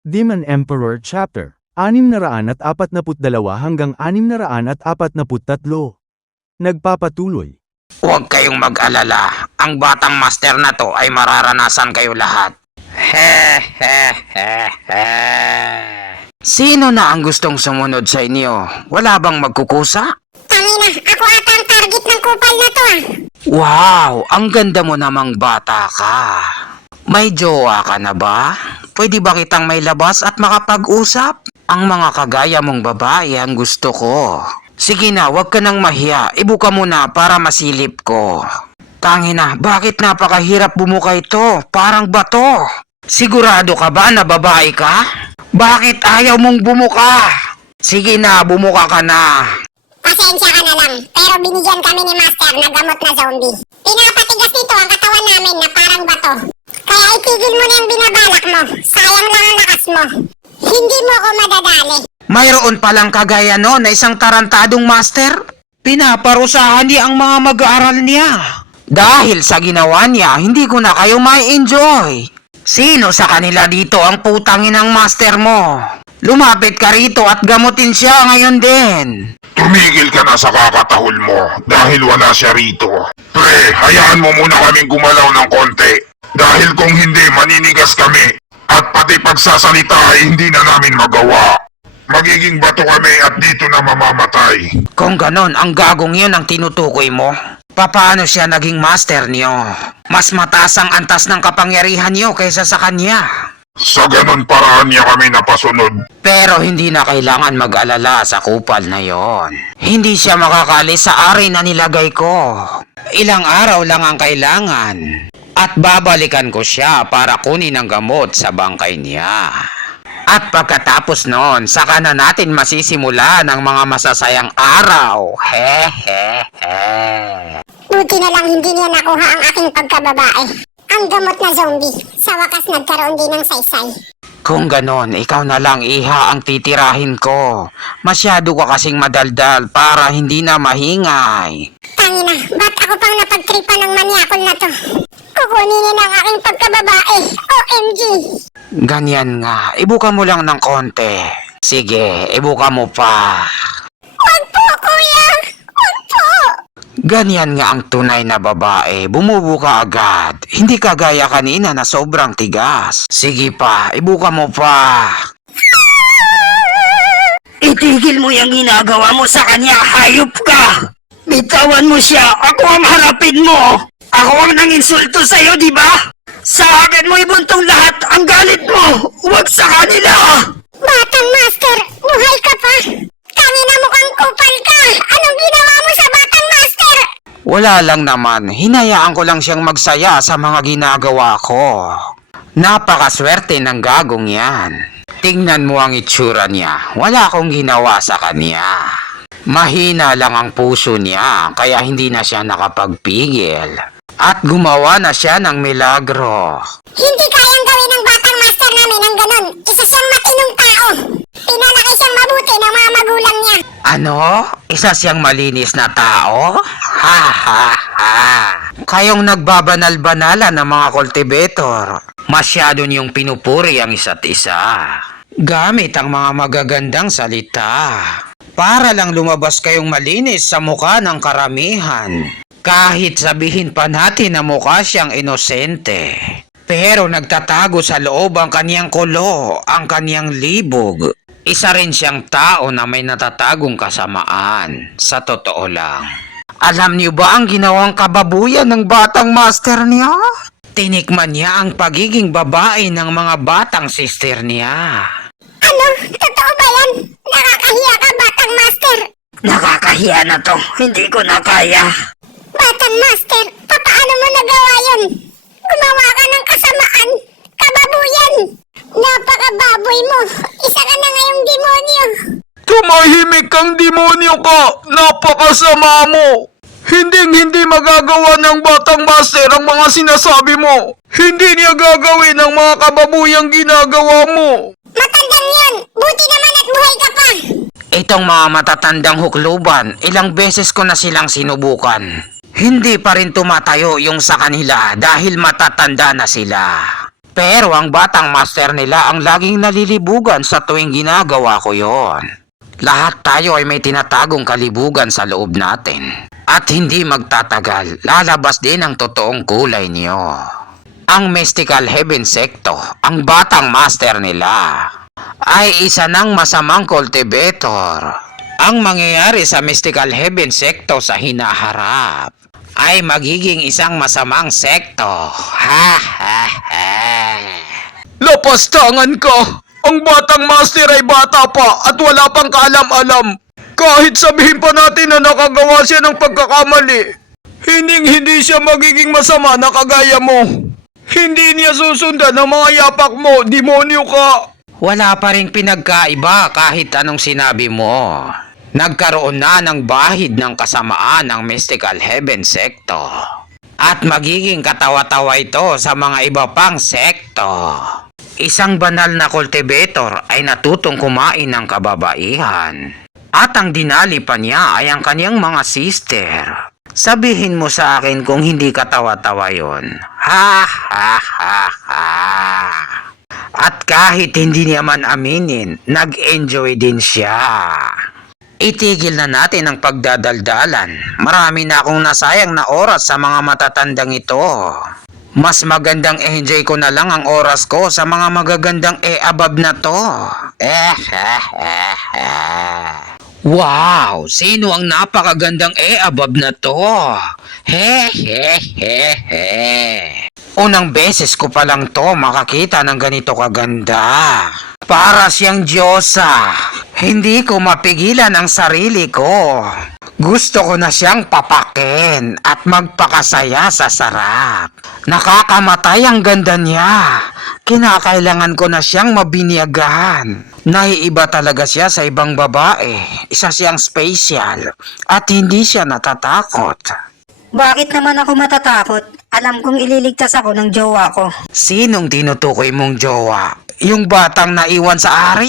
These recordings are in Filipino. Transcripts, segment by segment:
Demon Emperor Chapter 642 hanggang 643. Nagpapatuloy. Huwag kayong mag-alala. Ang batang master na to ay mararanasan kayo lahat. Sino na ang gustong sumunod sa inyo? Wala bang magkukusa? Tangina, ako ata ang target ng kupal na to ah. Wow, ang ganda mo namang bata ka. May jowa ka na ba? Pwede ba kitang may labas at makapag-usap? Ang mga kagaya mong babae ang gusto ko. Sige na, wag ka nang mahiya. Ibuka mo na para masilip ko. Tangina, bakit napakahirap bumuka ito? Parang bato. Sigurado ka ba na babae ka? Bakit ayaw mong bumuka? Sige na, bumuka ka na. Pasensya ka na lang, pero binigyan kami ni Master na gamot na zombie. Pinapatigas nito ang katawan namin na parang bato. Kaya itigil mo na yung binabalak mo. Sayang lang ang lakas mo. Hindi mo ako madadali. Mayroon palang kagaya no na isang tarantadong master. Pinaparusahan niya ang mga mag-aaral niya. Dahil sa ginawa niya, hindi ko na kayo may enjoy. Sino sa kanila dito ang putangin ng master mo? Lumapit ka rito at gamutin siya ngayon din. Tumigil ka na sa kakatahol mo dahil wala siya rito. Pre, hayaan mo muna kaming gumalaw ng konti. Dahil kung hindi, maninigas kami. At pati pagsasalita ay hindi na namin magawa. Magiging bato kami at dito na mamamatay. Kung ganon, ang gagong yun ang tinutukoy mo. Paano siya naging master niyo? Mas mataas ang antas ng kapangyarihan niyo kaysa sa kanya. Sa ganon paraan niya kami napasunod. Pero hindi na kailangan mag-alala sa kupal na yon. Hindi siya makakalis sa ari na nilagay ko. Ilang araw lang ang kailangan. At babalikan ko siya para kunin ang gamot sa bangkay niya. At pagkatapos noon, saka na natin masisimula ng mga masasayang araw. Buti na lang hindi niya nakuha ang aking pagkababae. Ang gamot na zombie. Sa wakas nagkaroon din ng saysay. Kung ganon, ikaw na lang iha ang titirahin ko. Masyado ka kasing madaldal para hindi na mahingay. Tangina, ba't ako pang napagtripan ng manyakol na to? Kukunin niya ang aking pagkababae. OMG! Ganyan nga, ibuka mo lang ng konti. Sige, ibuka mo pa. Wag po, kuya! Wag po! Ganyan nga ang tunay na babae, bumubuka agad. Hindi kagaya kanina na sobrang tigas. Sige pa, ibuka mo pa. Itigil mo yung ginagawa mo sa kanya, hayop ka! Bitawan mo siya, ako ang harapin mo! Ako ang nanginsulto sa'yo, di ba? Sa akin mo ibuntong lahat ang galit mo! Huwag sa kanila! Batang master, buhay ka pa! Tangina mukhang kupal ka! Anong ginawa mo sa batang master? Wala lang naman, hinayaan ko lang siyang magsaya sa mga ginagawa ko. Napakaswerte ng gagong yan. Tingnan mo ang itsura niya, wala akong ginawa sa kanya. Mahina lang ang puso niya, kaya hindi na siya nakapagpigil. At gumawa na siya ng milagro. Hindi kayang gawin ng batang master namin ang ganon. Isa siyang matinong tao. Pinalaki siyang mabuti ng mga magulang niya. Ano? Isa siyang malinis na tao? Ha ha ha! Kayong nagbabanal-banalan ng mga cultivator. Masyado niyong pinupuri ang isa't isa. Gamit ang mga magagandang salita. Para lang lumabas kayong malinis sa mukha ng karamihan. Kahit sabihin pa natin na mukha siyang inosente. Pero nagtatago sa loob ang kaniyang kulo, ang kaniyang libog. Isa rin siyang tao na may natatagong kasamaan, sa totoo lang. Alam niyo ba ang ginawang kababuyan ng batang master niya? Tinikman niya ang pagiging babae ng mga batang sister niya. Ano? Totoo ba yan? Nakakahiya ka, batang master. Nakakahiya na to, hindi ko na kaya. Batang master, paano mo nagawa yun? Gumawa ka ng kasamaan. Kababuyan. Napakababoy mo. Isa ka na ngayong demonyo. Tumahimik kang demonyo ka! Napakasama mo! Hindi magagawa ng batang master ang mga sinasabi mo! Hindi niya gagawin ang mga kababuyang ginagawa mo! Matandang yan. Buti naman at buhay ka pa. Itong mga matatandang hukluban, ilang beses ko na silang sinubukan. Hindi pa rin tumatayo yung sa kanila dahil matatanda na sila. Pero ang batang master nila ang laging nalilibugan sa tuwing ginagawa ko yon. Lahat tayo ay may tinatagong kalibugan sa loob natin. At hindi magtatagal, lalabas din ang totoong kulay niyo. Ang Mystical Heaven Secto, ang batang master nila, ay isa ng masamang cultivator. Ang mangyayari sa Mystical Heaven Secto sa hinaharap ay magiging isang masamang sekto. Ha ha ha. Lapastangan ka! Ang batang master ay bata pa at wala pang kaalam-alam. Kahit sabihin pa natin na nakagawa siya ng pagkakamali, hindi siya magiging masama na kagaya mo. Hindi niya susundan ang mga yapak mo, demonyo ka! Wala pa ring pinagkaiba kahit anong sinabi mo. Nagkaroon na ng bahid ng kasamaan ng Mystical Heaven Secto. At magiging katawa-tawa ito sa mga iba pang sekto. Isang banal na cultivator ay natutong kumain ng kababaihan. At ang dinali pa niya ay ang kanyang mga sister. Sabihin mo sa akin kung hindi katawa-tawa yon. Ha ha ha ha. At kahit hindi niya man aminin, nag-enjoy din siya. Itigil na natin ang pagdadaldalan. Marami na akong nasayang na oras sa mga matatandang ito. Mas magandang enjoy ko na lang ang oras ko sa mga magagandang above na to. Wow! Sino ang napakagandang above na to? Unang beses ko pa lang to makakita ng ganito kaganda. Para siyang Diyosa. Hindi ko mapigilan ang sarili ko. Gusto ko na siyang papakin at magpakasaya sa sarap. Nakakamatay ang ganda niya. Kinakailangan ko na siyang mabinyagan. Naiiba talaga siya sa ibang babae. Isa siyang special at hindi siya natatakot. Bakit naman ako matatakot? Alam kong ililigtas ako ng jowa ko. Sinong tinutukoy mong jowa? Yung batang naiwan sa ari?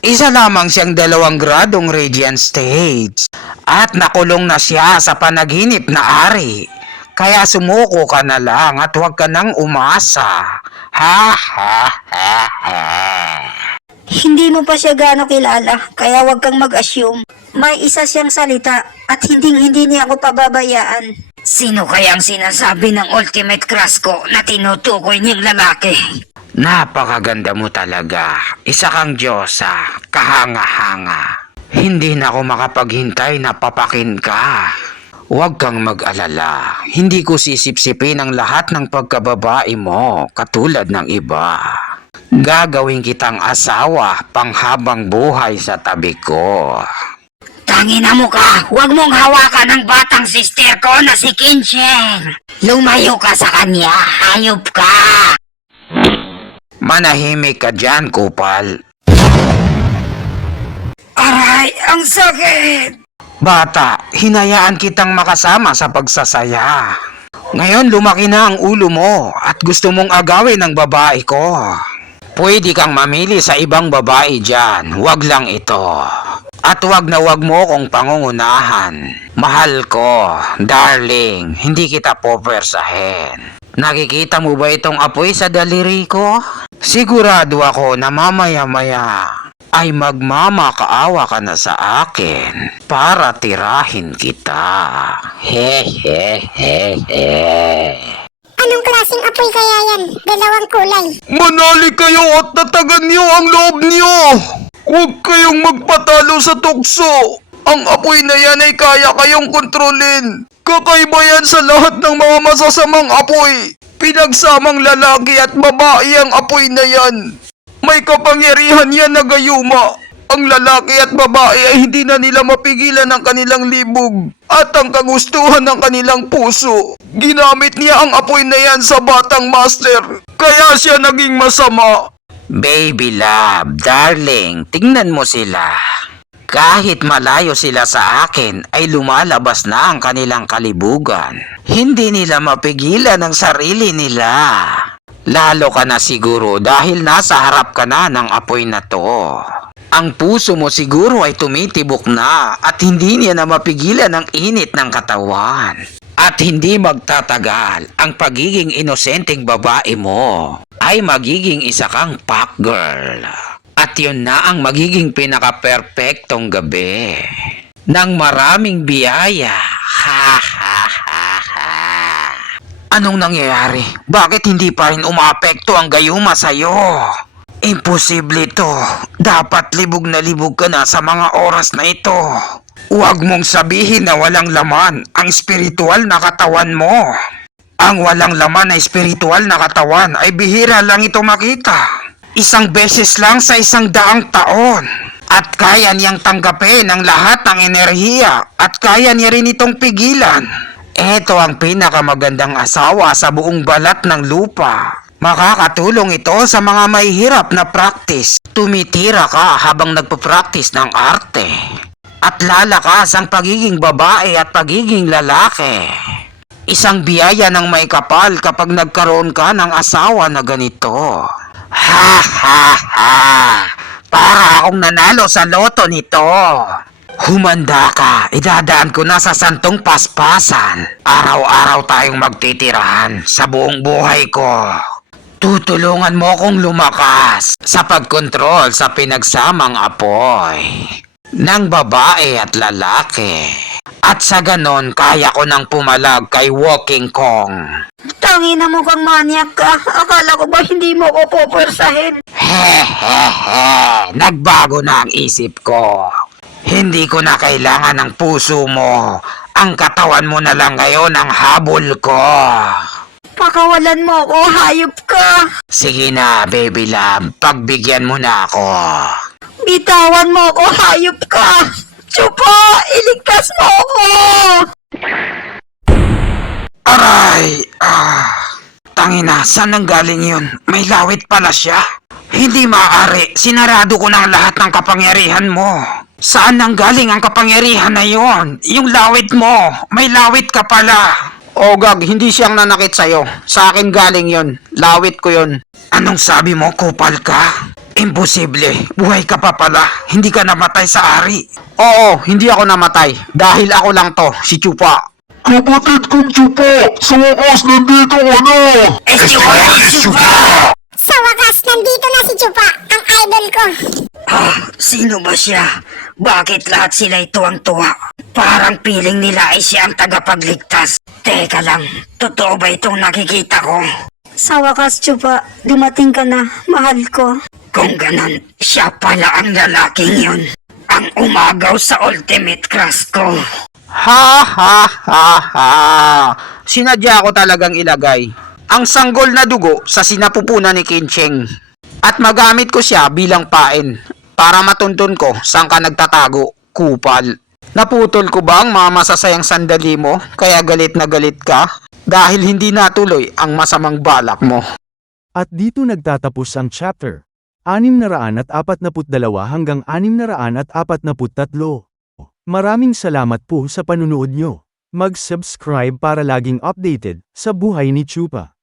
Isa lamang siyang 2 gradong radiant stage. At nakulong na siya sa panaginip na ari. Kaya sumuko ka na lang at huwag ka nang umasa. Ha ha ha ha. Hindi mo pa siya gaano kilala, kaya huwag kang mag-assume. May isa siyang salita at hindi niya ako pababayaan. Sino kayang sinasabi ng ultimate crush ko na tinutukoy niyang lalaki? Napakaganda mo talaga. Isa kang Diyosa, kahanga-hanga. Hindi na ako makapaghintay na papakin ka. Huwag kang mag-alala. Hindi ko sisipsipin ang lahat ng pagkababae mo katulad ng iba. Gagawin kitang asawa panghabang buhay sa tabi ko. Tangina mo ka! Huwag mong hawakan ang batang sister ko na si Kincheng! Lumayo ka sa kanya! Hayop ka! Manahimik ka dyan, kupal. Aray! Ang sakit! Bata, hinayaan kitang makasama sa pagsasaya. Ngayon lumaki na ang ulo mo at gusto mong agawin ng babae ko. Pwede kang mamili sa ibang babae dyan, wag lang ito. At wag na wag mo kong pangungunahan. Mahal ko, darling, hindi kita popersahin. Nakikita mo ba itong apoy sa daliri ko? Sigurado ako na mamaya-maya ay magmamakaawa ka na sa akin para tirahin kita. Anong klaseng apoy kaya yan? 2 kulay. Manali kayo at tatagan niyo ang loob niyo! Huwag kayong magpatalo sa tukso! Ang apoy na yan ay kaya kayong kontrolin! Kakaiba yan sa lahat ng mga masasamang apoy! Pinagsamang lalaki at babae ang apoy na yan! May kapangyarihan yan na gayuma! Ang lalaki at babae ay hindi na nila mapigilan ang kanilang libog at ang kagustuhan ng kanilang puso. Ginamit niya ang apoy na yan sa batang master, kaya siya naging masama. Baby love, darling, tingnan mo sila. Kahit malayo sila sa akin, ay lumalabas na ang kanilang kalibugan. Hindi nila mapigilan ang sarili nila. Lalo ka na siguro dahil nasa harap ka na ng apoy na to. Ang puso mo siguro ay tumitibok na at hindi niya na mapigilan ang init ng katawan. At hindi magtatagal, ang pagiging inosenteng babae mo ay magiging isa kang pack girl. At yun na ang magiging pinaka-perpektong gabi ng maraming biyaya. Ha ha ha ha. Anong nangyayari? Bakit hindi pa rin umaapekto ang gayuma sa'yo? Imposible to. Dapat libog na libog ka na sa mga oras na ito. Huwag mong sabihin na walang laman ang spiritual na katawan mo. Ang walang laman na spiritual na katawan ay bihira lang ito makita. Isang beses lang sa 100 taon. At kaya niyang tanggapin ang lahat ng enerhiya at kaya niya rin itong pigilan. Ito ang pinakamagandang asawa sa buong balat ng lupa. Makakatulong ito sa mga mahihirap na practice. Tumitira ka habang nagpa-practice ng arte. At lalakas ang pagiging babae at pagiging lalaki. Isang biyaya ng may kapal kapag nagkaroon ka ng asawa na ganito. Ha ha ha! Para akong nanalo sa loto nito. Humanda ka, idadaan ko na sa santong paspasan. Araw-araw tayong magtitirahan sa buong buhay ko. Tutulungan mo akong lumakas sa pagkontrol sa pinagsamang apoy ng babae at lalaki. At sa ganon, kaya ko nang pumalag kay Walking Kong. Tangina mo kang manyak ka. Akala ko ba hindi mo ko pupwersahin? Hehehe, nagbago na ang isip ko. Hindi ko na kailangan ng puso mo. Ang katawan mo na lang ngayon ang habol ko. Pakawalan mo ako, hayop ka. Sige na, baby love, pagbigyan mo na ako. Bitawan mo ako, hayop ka. Chupa, iligtas mo ako. Aray! Tangina, saan nanggaling yun? May lawit pala siya. Hindi maaari, sinarado ko ng lahat ng kapangyarihan mo. Saan nanggaling ang kapangyarihan na yon? Yung lawit mo, may lawit ka pala. O gag, hindi siyang nanakit sa'yo. Sa akin galing yon. Lawit ko yon. Anong sabi mo, kupal ka? Imposible. Buhay ka pa pala. Hindi ka namatay sa ari. Oo, hindi ako namatay. Dahil ako lang to, si Chupa. Kapatid kong Chupa, sa wakas nandito ka na! Chupa! Sa wakas, nandito na si Chupa, ang idol ko. Sino ba siya? Bakit lahat sila'y tuwang-tuwa? Parang piling nila ay siya ang tagapagligtas. Teka lang, totoo ba itong nakikita ko? Sa wakas, Chupa, dumating ka na, mahal ko. Kung ganon, siya pala ang lalaking yun. Ang umagaw sa ultimate crush ko. Ha ha ha ha. Sinadya ko talagang ilagay ang sanggol na dugo sa sinapupunan ni Kincheng. At magamit ko siya bilang pain para matuntun ko saan ka nagtatago, kupal. Naputol ko ba ang mga masasayang sandali mo kaya galit na galit ka? Dahil hindi natuloy ang masamang balak mo. At dito nagtatapos ang chapter 642 hanggang 643. Maraming salamat po sa panunood nyo. Mag-subscribe para laging updated sa buhay ni Chupa.